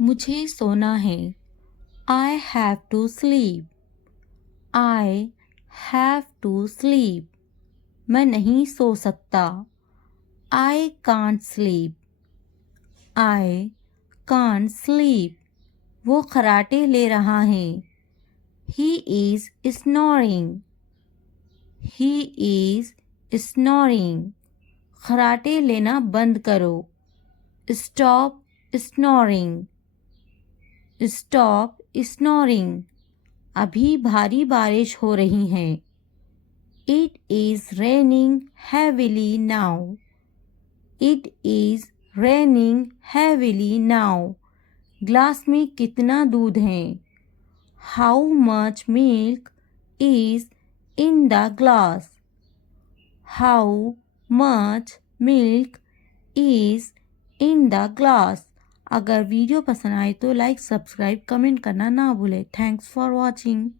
मुझे सोना है। I have to sleep. I have to sleep. मैं नहीं सो सकता। I can't sleep. I can't sleep. वो खराटे ले रहा है। He is snoring. He is snoring. खराटे लेना बंद करो। Stop snoring. Stop snoring. अभी भारी बारिश हो रही है। It is raining heavily now. It is raining heavily now. Glass में कितना दूध है? How much milk is in the glass? How much milk is in the glass? अगर वीडियो पसंद आए तो लाइक, सब्सक्राइब, कमेंट करना ना भूलें। Thanks for watching.